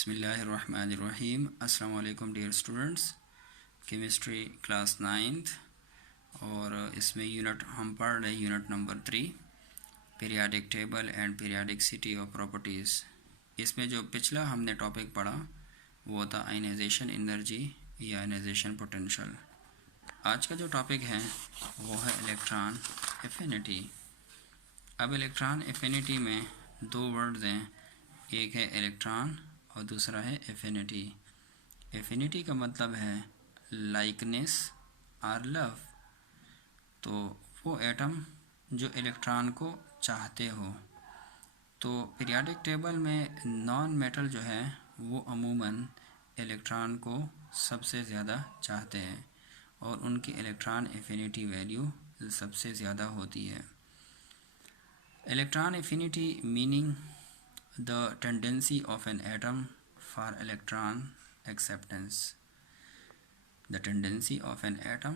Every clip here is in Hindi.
बिस्मिल्लाहिर्रहमानिर्रहीम। अस्सलाम वालेकुम dear students. Chemistry class 9th और इसमें यूनिट हम पढ़ रहे unit number 3 periodic table and periodicity of properties. इसमें जो पिछला हमने टॉपिक पढ़ा वो था आयनाइजेशन एनर्जी या आयनाइजेशन पोटेंशियल। आज का जो टॉपिक है वो है इलेक्ट्रॉन एफिनिटी। अब इलेक्ट्रॉन एफिनिटी में दो वर्ड्स हैं, एक है इलेक्ट्रॉन और दूसरा है एफिनिटी। एफिनिटी का मतलब है लाइकनेस और लव, तो वो एटम जो इलेक्ट्रॉन को चाहते हो। तो पीरियाडिक टेबल में नॉन मेटल जो है वो अमूमन इलेक्ट्रॉन को सबसे ज़्यादा चाहते हैं और उनकी इलेक्ट्रॉन एफिनिटी वैल्यू सबसे ज़्यादा होती है। Electron affinity meaning the tendency of an atom for electron acceptance. The tendency of an atom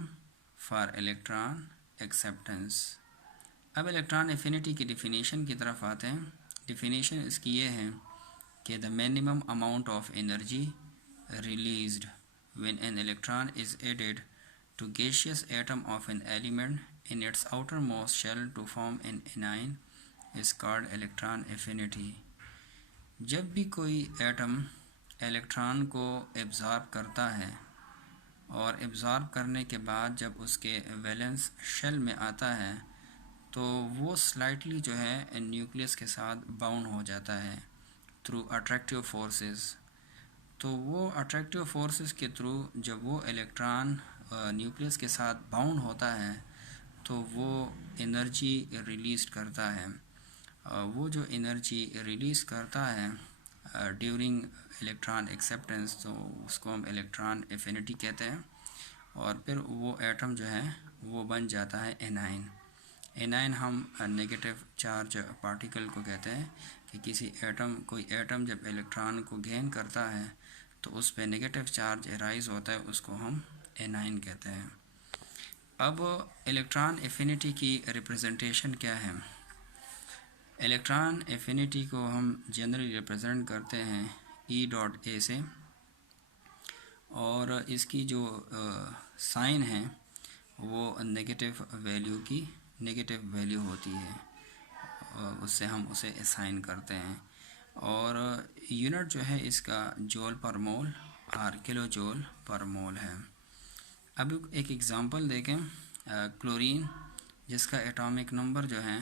for electron acceptance. अब इलेक्ट्रॉन एफिनिटी की डिफिनीशन की तरफ आते हैं। डिफिनीशन इसकी ये है कि the minimum amount of energy released when an electron is added to gaseous atom of an element in its outermost shell to form an anion is called electron affinity. जब भी कोई एटम इलेक्ट्रॉन को एब्ज़ॉर्ब करता है और एब्ज़ॉर्ब करने के बाद जब उसके वैलेंस शेल में आता है तो वो स्लाइटली जो है न्यूक्लियस के साथ बाउंड हो जाता है थ्रू अट्रैक्टिव फोर्सेस। तो वो अट्रैक्टिव फोर्सेस के थ्रू जब वो इलेक्ट्रॉन न्यूक्लियस के साथ बाउंड होता है तो वो एनर्जी रिलीज़ करता है। वो जो एनर्जी रिलीज़ करता है ड्यूरिंग इलेक्ट्रॉन एक्सेप्टेंस, तो उसको हम इलेक्ट्रॉन एफिनिटी कहते हैं। और फिर वो एटम जो है वो बन जाता है एनाइन। एनाइन हम नेगेटिव चार्ज पार्टिकल को कहते हैं कि कोई एटम जब इलेक्ट्रॉन को गेन करता है तो उस पर नेगेटिव चार्ज अराइज होता है, उसको हम एनाइन कहते हैं। अब इलेक्ट्रॉन एफिनिटी की रिप्रेजेंटेशन क्या है? इलेक्ट्रॉन एफिनिटी को हम जनरली रिप्रेजेंट करते हैं E.A से, और इसकी जो साइन है वो नेगेटिव वैल्यू होती है, उससे हम उसे असाइन करते हैं। और यूनिट जो है इसका जूल पर मोल और किलो जूल पर मोल है। अब एक एग्ज़ाम्पल देखें, क्लोरीन जिसका एटॉमिक नंबर जो है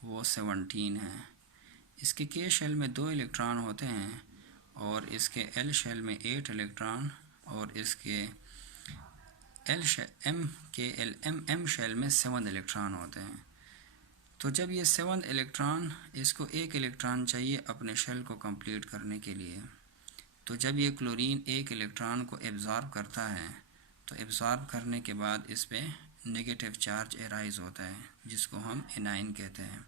वो 17 है। इसके के शेल में 2 इलेक्ट्रॉन होते हैं और इसके एल शेल में 8 इलेक्ट्रॉन और इसके एम शेल में 7 इलेक्ट्रॉन होते हैं। तो जब ये 7 इलेक्ट्रॉन, इसको 1 इलेक्ट्रॉन चाहिए अपने शेल को कंप्लीट करने के लिए, तो जब ये क्लोरीन 1 इलेक्ट्रॉन को एब्ज़ॉर्ब करता है तो एब्ज़ॉर्ब करने के बाद इस पर नेगेटिव चार्ज अराइज होता है जिसको हम एनाइन कहते हैं।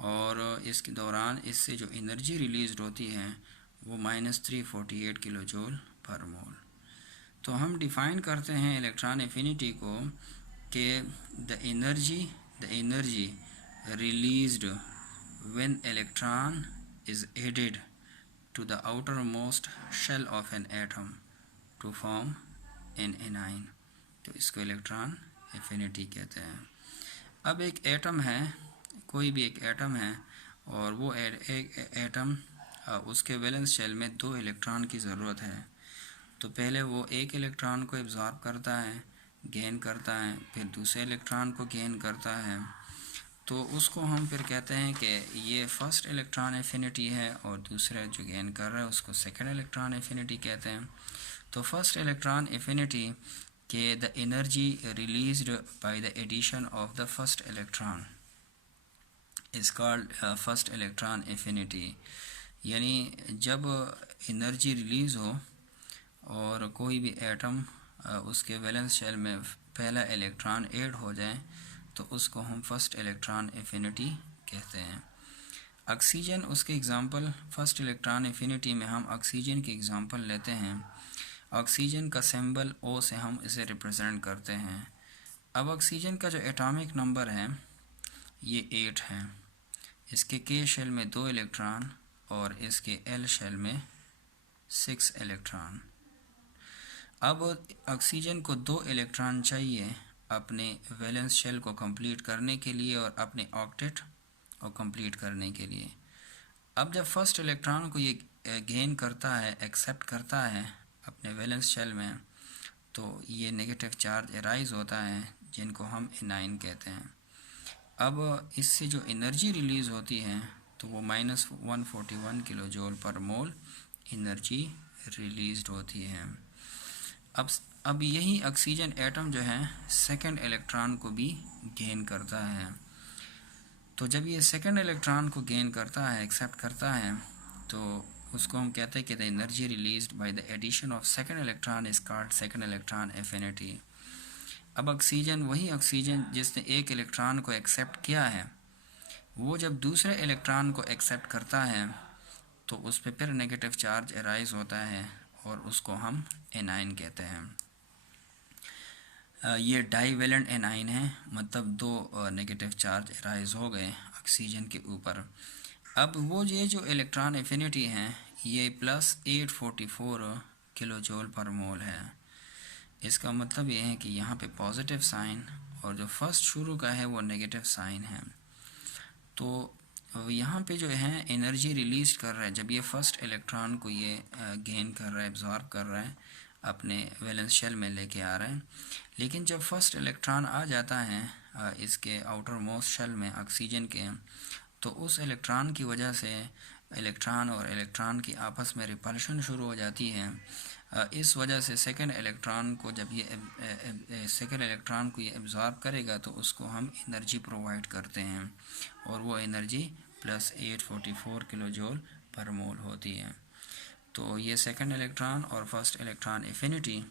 और इसके दौरान इससे जो एनर्जी रिलीज़ होती है वो -348 किलो जूल पर मोल। तो हम डिफ़ाइन करते हैं इलेक्ट्रॉन एफिनिटी को कि the energy released when electron is added to the outermost shell of an atom to form an anion, तो इसको इलेक्ट्रॉन एफिनिटी कहते हैं। अब एक एटम है, कोई भी एक एटम है और वो एक एटम उसके वैलेंस शेल में 2 इलेक्ट्रॉन की ज़रूरत है। तो पहले वो 1 इलेक्ट्रॉन को एब्ज़ॉर्ब करता है, गेन करता है, फिर दूसरे इलेक्ट्रॉन को गेन करता है। तो उसको हम फिर कहते हैं कि ये फर्स्ट इलेक्ट्रॉन एफिनिटी है और दूसरा जो गेन कर रहा है उसको सेकेंड इलेक्ट्रॉन एफिनिटी कहते हैं। तो फर्स्ट इलेक्ट्रॉन एफिनिटी के the energy released by the addition of the first electron is called first electron affinity. यानी जब एनर्जी रिलीज़ हो और कोई भी एटम उसके वैलेंस शेल में पहला इलेक्ट्रॉन ऐड हो जाए तो उसको हम फर्स्ट इलेक्ट्रॉन एफिनिटी कहते हैं। ऑक्सीजन उसके एग्ज़ाम्पल, फर्स्ट इलेक्ट्रॉन एफिनिटी में हम ऑक्सीजन की एग्ज़ाम्पल लेते हैं। ऑक्सीजन का सिंबल O से हम इसे रिप्रेजेंट करते हैं। अब ऑक्सीजन का जो एटॉमिक नंबर है ये 8 है। इसके के शेल में 2 इलेक्ट्रॉन और इसके एल शेल में 6 इलेक्ट्रॉन। अब ऑक्सीजन को 2 इलेक्ट्रॉन चाहिए अपने वैलेंस शेल को कंप्लीट करने के लिए और अपने ऑक्टेट को कंप्लीट करने के लिए। अब जब फर्स्ट इलेक्ट्रॉन को ये गेन करता है, एक्सेप्ट करता है अपने वैलेंस शेल में, तो ये नेगेटिव चार्ज अराइज होता है जिनको हम एनाइन कहते हैं। अब इससे जो एनर्जी रिलीज़ होती है तो वो -141 किलो जूल पर मोल एनर्जी रिलीज़ होती है। अब यही ऑक्सीजन एटम जो है सेकंड इलेक्ट्रॉन को भी गेन करता है। तो जब ये सेकंड इलेक्ट्रॉन को गेन करता है, एक्सेप्ट करता है, तो उसको हम कहते हैं कि the energy released by the addition of second electron is called second electron affinity. अब ऑक्सीजन, वही ऑक्सीजन जिसने एक इलेक्ट्रॉन को एक्सेप्ट किया है, वो जब दूसरे इलेक्ट्रॉन को एक्सेप्ट करता है तो उस पर फिर नेगेटिव चार्ज अराइज होता है और उसको हम एनाइन कहते हैं। ये डाईवेलेंट एनाइन है, मतलब 2 नेगेटिव चार्ज अराइज हो गए ऑक्सीजन के ऊपर। अब वो ये जो इलेक्ट्रॉन एफिनिटी है ये +844 किलो जूल पर मोल है। इसका मतलब ये है कि यहाँ पे पॉजिटिव साइन और जो फर्स्ट शुरू का है वो नेगेटिव साइन है। तो यहाँ पे जो है एनर्जी रिलीज कर रहा है, जब ये फर्स्ट इलेक्ट्रॉन को ये गेन कर रहा है, एब्जॉर्ब कर रहा है, अपने वैलेंस शेल में लेके आ रहा है। लेकिन जब फर्स्ट इलेक्ट्रॉन आ जाता है इसके आउटर मोस्ट शेल में ऑक्सीजन के, तो उस इलेक्ट्रॉन की वजह से इलेक्ट्रॉन और इलेक्ट्रॉन की आपस में रिपल्शन शुरू हो जाती है। इस वजह से सेकंड इलेक्ट्रॉन को जब ये सेकंड इलेक्ट्रॉन को ये एब्जॉर्ब करेगा तो उसको हम एनर्जी प्रोवाइड करते हैं और वो एनर्जी +844 किलो जूल पर मोल होती है। तो ये सेकंड इलेक्ट्रॉन और फर्स्ट इलेक्ट्रॉन एफिनिटी।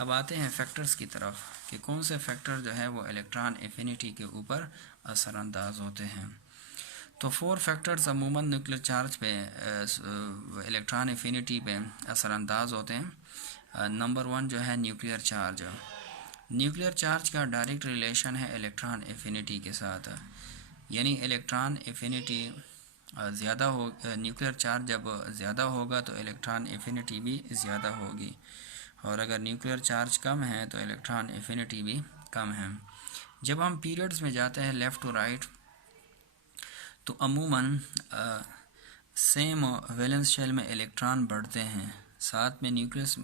अब आते हैं फैक्टर्स की तरफ कि कौन से फैक्टर जो है वो इलेक्ट्रॉन एफिनिटी के ऊपर असरअंदाज होते हैं। तो 4 फैक्टर्स अमूमन न्यूक्लियर चार्ज पे इलेक्ट्रॉन एफिनिटी पे असरअंदाज होते हैं। नंबर 1 जो है न्यूक्लियर चार्ज। न्यूक्लियर चार्ज का डायरेक्ट रिलेशन है इलेक्ट्रॉन एफिनिटी के साथ, यानी इलेक्ट्रॉन एफिनिटी ज़्यादा हो, न्यूक्लियर चार्ज जब ज़्यादा होगा तो इलेक्ट्रॉन एफिनिटी भी ज़्यादा होगी, और अगर न्यूक्लियर चार्ज कम है तो इलेक्ट्रॉन एफिनिटी भी कम है। जब हम पीरियड्स में जाते हैं लेफ़्ट टू राइट तो अमूमन सेम वैलेंस शेल में इलेक्ट्रॉन बढ़ते हैं, साथ में न्यूक्लियस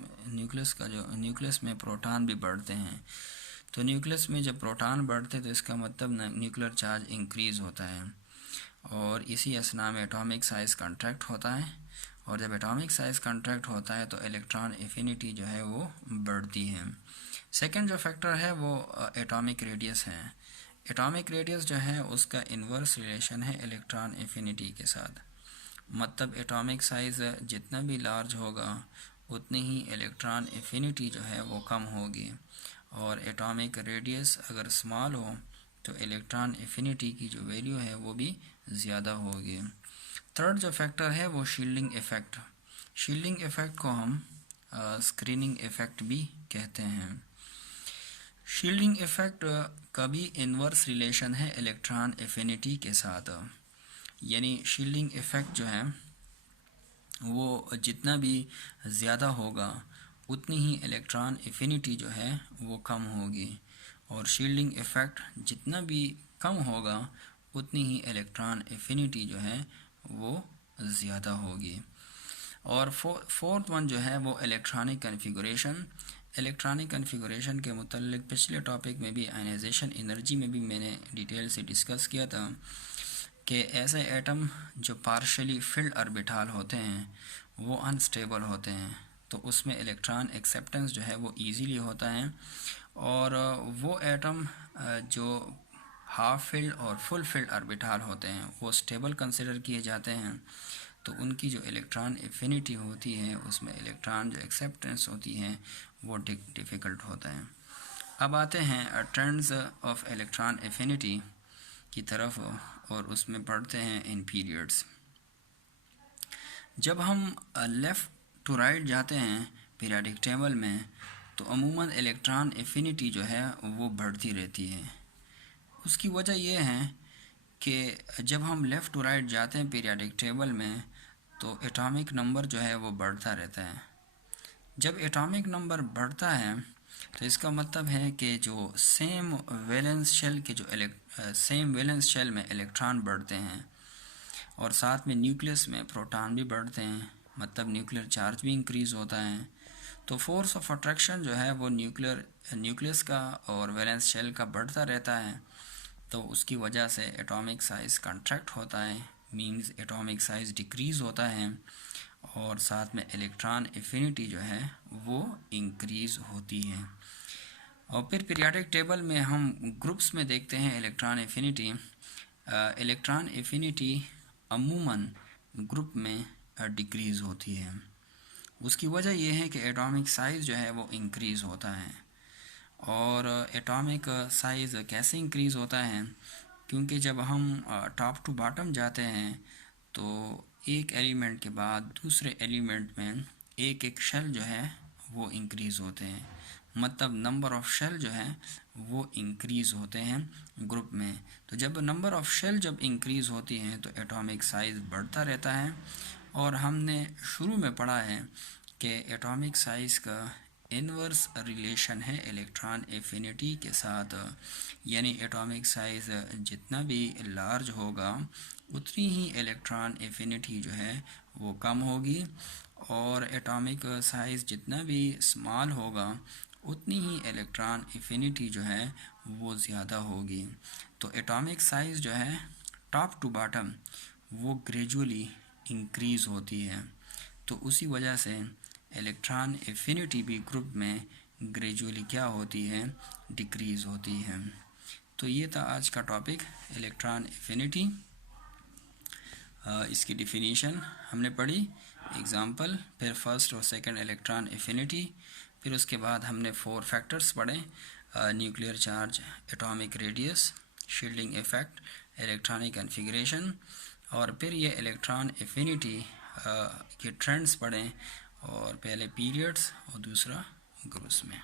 में प्रोटॉन भी बढ़ते हैं। तो न्यूक्लियस में जब प्रोटॉन बढ़ते हैं तो इसका मतलब न्यूक्लियर चार्ज इंक्रीज़ होता है और इसी असना में एटॉमिक साइज़ कॉन्ट्रैक्ट होता है, और जब एटॉमिक साइज़ कॉन्ट्रैक्ट होता है तो इलेक्ट्रॉन एफिनिटी जो है वो बढ़ती है। सेकंड जो फैक्टर है वो एटॉमिक रेडियस है। एटॉमिक रेडियस जो है उसका इन्वर्स रिलेशन है इलेक्ट्रॉन एफिनिटी के साथ, मतलब एटॉमिक साइज़ जितना भी लार्ज होगा उतनी ही इलेक्ट्रॉन एफिनिटी जो है वो कम होगी, और एटॉमिक रेडियस अगर स्मॉल हो तो इलेक्ट्रॉन एफिनिटी की जो वैल्यू है वो भी ज़्यादा होगी। थर्ड जो फैक्टर है वो शील्डिंग इफ़ेक्ट। शील्डिंग इफ़ेक्ट को हम स्क्रीनिंग इफ़ेक्ट भी कहते हैं। शील्डिंग इफ़ेक्ट का भी इन्वर्स रिलेशन है इलेक्ट्रॉन एफिनिटी के साथ, यानी शील्डिंग इफ़ेक्ट जो है वो जितना भी ज़्यादा होगा उतनी ही इलेक्ट्रॉन एफिनिटी जो है वो कम होगी, और शील्डिंग इफ़ेक्ट जितना भी कम होगा उतनी ही इलेक्ट्रॉन एफिनिटी जो है वो ज़्यादा होगी। और फोर्थ वन जो है वो इलेक्ट्रॉनिक कन्फिगरेशन। इलेक्ट्रॉनिक कन्फिगरेशन के मुतल्लिक पिछले टॉपिक में भी आयनाइजेशन एनर्जी में भी मैंने डिटेल से डिस्कस किया था कि ऐसे एटम जो पार्शली फिल्ड ऑर्बिटल होते हैं वो अनस्टेबल होते हैं, तो उसमें इलेक्ट्रॉन एक्सेप्टेंस जो है वो इजीली होता है, और वो एटम जो हाफ फिल्ड और फुल फिल्ड ऑर्बिटल होते हैं वो स्टेबल कंसिडर किए जाते हैं, तो उनकी जो इलेक्ट्रॉन एफिनिटी होती है उसमें इलेक्ट्रॉन जो एक्सेप्टेंस होती है वो डिफ़िकल्ट होता है। अब आते हैं ट्रेंड्स ऑफ इलेक्ट्रॉन एफिनिटी की तरफ, और उसमें पढ़ते हैं इन पीरियड्स। जब हम लेफ़्ट टू राइट जाते हैं पीरियडिक टेबल में तो अमूमन इलेक्ट्रॉन एफिनिटी जो है वो बढ़ती रहती है। उसकी वजह यह है कि जब हम लेफ़्ट टू राइट जाते हैं पीरियडिक टेबल में तो एटॉमिक नंबर जो है वो बढ़ता रहता है। जब एटॉमिक नंबर बढ़ता है तो इसका मतलब है कि जो सेम वैलेंस शेल में इलेक्ट्रॉन बढ़ते हैं और साथ में न्यूक्लियस में प्रोटॉन भी बढ़ते हैं, मतलब न्यूक्लियर चार्ज भी इंक्रीज़ होता है। तो फोर्स ऑफ अट्रैक्शन जो है वो न्यूक्लियस का और वैलेंस शेल का बढ़ता रहता है। तो उसकी वजह से एटॉमिक साइज़ कंट्रैक्ट होता है, मींस एटॉमिक साइज़ डिक्रीज़ होता है और साथ में इलेक्ट्रॉन एफिनिटी जो है वो इंक्रीज़ होती है। और फिर पीरियोडिक टेबल में हम ग्रुप्स में देखते हैं इलेक्ट्रॉन एफिनिटी अमूमन ग्रुप में डिक्रीज़ होती है। उसकी वजह यह है कि एटॉमिक साइज़ जो है वो इंक्रीज़ होता है। और एटॉमिक साइज़ कैसे इंक्रीज़ होता है, क्योंकि जब हम टॉप टू बॉटम जाते हैं तो एक एलिमेंट के बाद दूसरे एलिमेंट में एक एक शेल जो है वो इंक्रीज़ होते हैं, मतलब नंबर ऑफ़ शेल जो है वो इंक्रीज़ होते हैं ग्रुप में। तो जब नंबर ऑफ़ शेल जब इंक्रीज़ होती हैं तो एटॉमिक साइज़ बढ़ता रहता है। और हमने शुरू में पढ़ा है कि एटॉमिक साइज़ का इनवर्स रिलेशन है इलेक्ट्रॉन एफिनिटी के साथ, यानी एटॉमिक साइज़ जितना भी लार्ज होगा उतनी ही इलेक्ट्रॉन एफिनिटी जो है वो कम होगी, और एटॉमिक साइज़ जितना भी स्मॉल होगा उतनी ही इलेक्ट्रॉन एफिनिटी जो है वो ज़्यादा होगी। तो एटॉमिक साइज़ जो है टॉप टू बॉटम वो ग्रेजुअली इंक्रीज़ होती है। तो उसी वजह से इलेक्ट्रॉन एफिनिटी भी ग्रुप में ग्रेजुअली क्या होती है, डिक्रीज़ होती है। तो ये था आज का टॉपिक इलेक्ट्रॉन एफिनिटी। इसकी डिफिनीशन हमने पढ़ी, एग्जांपल, फिर फर्स्ट और सेकंड इलेक्ट्रॉन एफिनिटी, फिर उसके बाद हमने 4 फैक्टर्स पढ़े, nuclear charge, atomic radius, shielding effect, electronic configuration, और फिर ये इलेक्ट्रॉन एफिनिटी के ट्रेंड्स पढ़ें, और पहले पीरियड्स और दूसरा ग्रुप्स में।